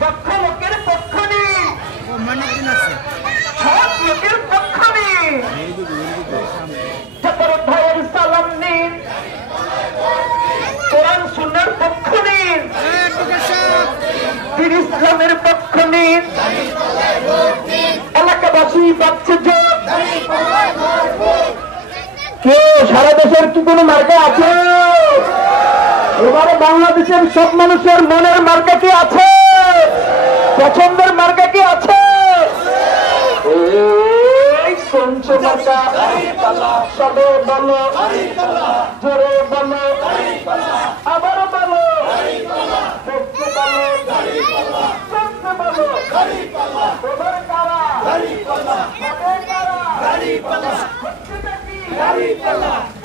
দক্ষ লোকের পক্ষ নেই, সৎ লোকের পক্ষ নেই, ভাইয়ের সালাম নিন, কোরআন সুন্নাহর পক্ষ নিন, দিন ইসলামের পক্ষ নিন, এলাকাবাসী পাচ্ছে যোগ। কেউ সারা দেশের কি কোনো মার্কা আছে? এবারে বাংলাদেশের সব মানুষের মনের মার্কা কি আছে? পছন্দের মার্কা কি আছে? সবে বলো, জোরে বলো, আবারও বলো, দেখতে বলো, শুনতে বলো, ওদের কারা,